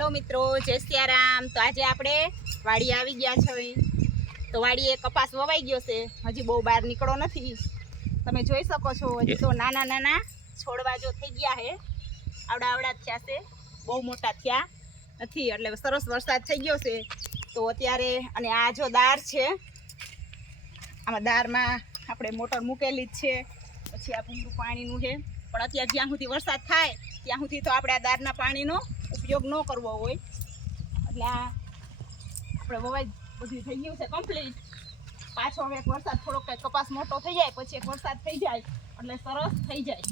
Hello मित्रों, जय सियाराम। तो आज आपणे वाड़ी आवी गया छे। तो वाड़ीए कपास ववाई गयो छे, हजी बहु बहार निकळो नथी। तमे जोई शको छो हजी तो नाना नाना छोड़वा जो थई गया है, आवड़ा आवड़ा थया छे, बहु मोटा थया नथी। એટલે સરસ વરસાદ થઈ ગયો છે। તો અત્યારે અને આ જો દાર છે, આમાં દારમાં આપણે મોટર મૂકેલી જ છે, પછી આ પૂરું પાણીનું છે। પણ અત્યારે જ્યાં સુધી વરસાદ થાય ત્યાં સુધી તો આપણે આ દારના પાણીનો ઉપયોગ ન કરવો હોય। એટલે આ આપણે વવાઈ બધું થઈ ગયું છે કમ્પ્લીટ। પાછો હવે એક વરસાદ થોડોક કંઈક કપાસ મોટો થઈ જાય, પછી એક વરસાદ થઈ જાય એટલે સરસ થઈ જાય।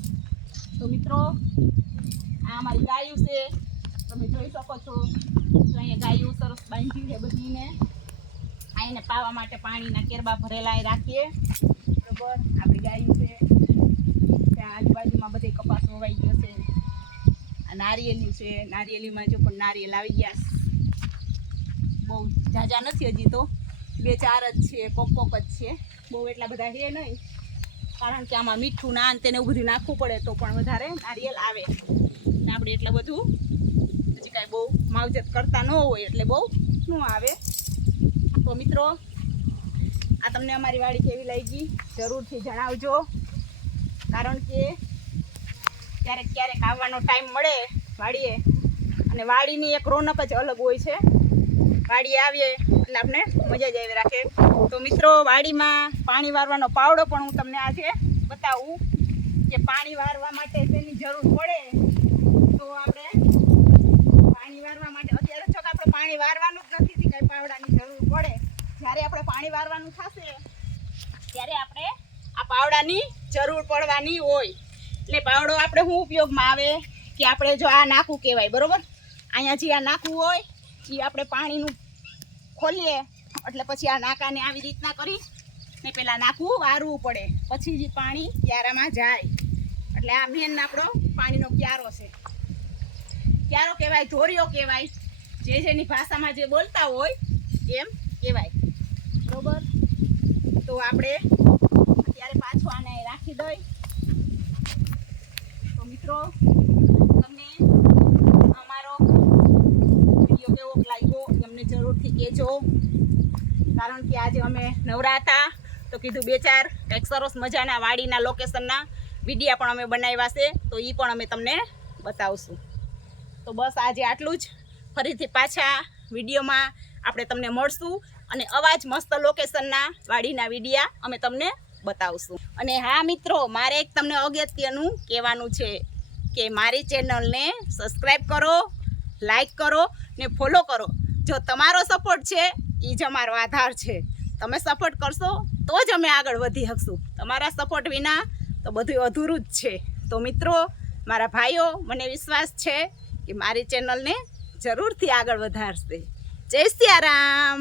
તો મિત્રો આ અમારી ગાયું છે, તમે જોઈ શકો છો। તો અહીંયા ગાયું સરસ બાંધી છે બધીને। આઈને પાવા માટે પાણીના કેરબા ભરેલા રાખીએ, બરોબર। આપણી ગાયું છે ત્યાં આજુબાજુમાં બધે કપાસ વવાઈ ગયો છે। આ નારિયેલી છે, નારિયેલીમાં જો પણ નારિયેલ આવી ગયા, બહુ ઝાઝા નથી હજી, તો 2-4 જ છે, કોક જ છે, બહુ એટલા બધા છે નહીં, કારણ કે આમાં મીઠું ના તેને એવું બધું નાખવું પડે તો પણ વધારે નારિયેલ આવે ને આપણે એટલા બધું હજી કાંઈ બહુ માવજત કરતા ન હોય એટલે બહુ ન આવે। તો મિત્રો આ તમને અમારી વાડી કેવી લાગી જરૂરથી જણાવજો, કારણ કે ક્યારેક ક્યારેક આવવાનો ટાઈમ મળે વાડીએ, અને વાડીની એક રોનક જ અલગ હોય છે। વાડીએ આવીએ એટલે આપણે મજા જ આવી રાખે। તો મિત્રો વાડીમાં પાણી વારવાનો પાવડો પણ હું તમને આજે બતાવું કે પાણી વારવા માટે તેની જરૂર પડે। તો આપણે પાણી વારવા માટે અત્યારે જો આપણે પાણી વારવાનું જ નથી, કાંઈ પાવડાની જરૂર પડે, જ્યારે આપણે પાણી વારવાનું થશે ત્યારે આપણે આ પાવડાની જરૂર પડવાની હોય। એટલે પાવડો આપણે શું ઉપયોગમાં આવે કે આપણે જો આ નાખવું કહેવાય, બરોબર। અહીંયા જે આ નાખવું હોય એ આપણે પાણીનું ખોલીએ એટલે પછી આ નાકાને આવી રીતના કરી ને પહેલાં નાખવું વારવું પડે, પછી જે પાણી ક્યારામાં જાય। એટલે આ મેન આપણો પાણીનો ક્યારો છે, ક્યારો કહેવાય, ધોરિયો કહેવાય, જેની ભાષામાં જે બોલતા હોય એમ કહેવાય, બરોબર। તો આપણે અત્યારે પાછું આને રાખી દઈ। તો મિત્રો તમને અમારો વિડીયો કેવો લાગ્યો અમને જરૂરથી કહેજો, કારણ કે આજે અમે નવરા હતા તો કીધું 2-4 કંઈક સરસ મજાના વાડીના લોકેશનના વિડીયા પણ અમે બનાવ્યા છે, તો એ પણ અમે તમને બતાવશું। તો બસ આજે આટલું જ, ફરીથી પાછા વિડીયોમાં આપણે તમને મળશું અને અવાજ મસ્ત લોકેશનના વાડીના વિડીયા અમે તમને બતાવશું। અને હા મિત્રો, મારે એક તમને અગત્યનું કહેવાનું છે કે મારી ચેનલને સબસ્ક્રાઈબ કરો, લાઈક કરો ને ફોલો કરો। જો તમારો સપોર્ટ છે એ જ અમારો આધાર છે, તમે સપોર્ટ કરશો તો જ અમે આગળ વધી શકશું, તમારા સપોર્ટ વિના તો બધું અધૂરું જ છે। તો મિત્રો મારા ભાઈઓ, મને વિશ્વાસ છે કે મારી ચેનલને જરૂરથી આગળ વધારશે। જય સિયારામ।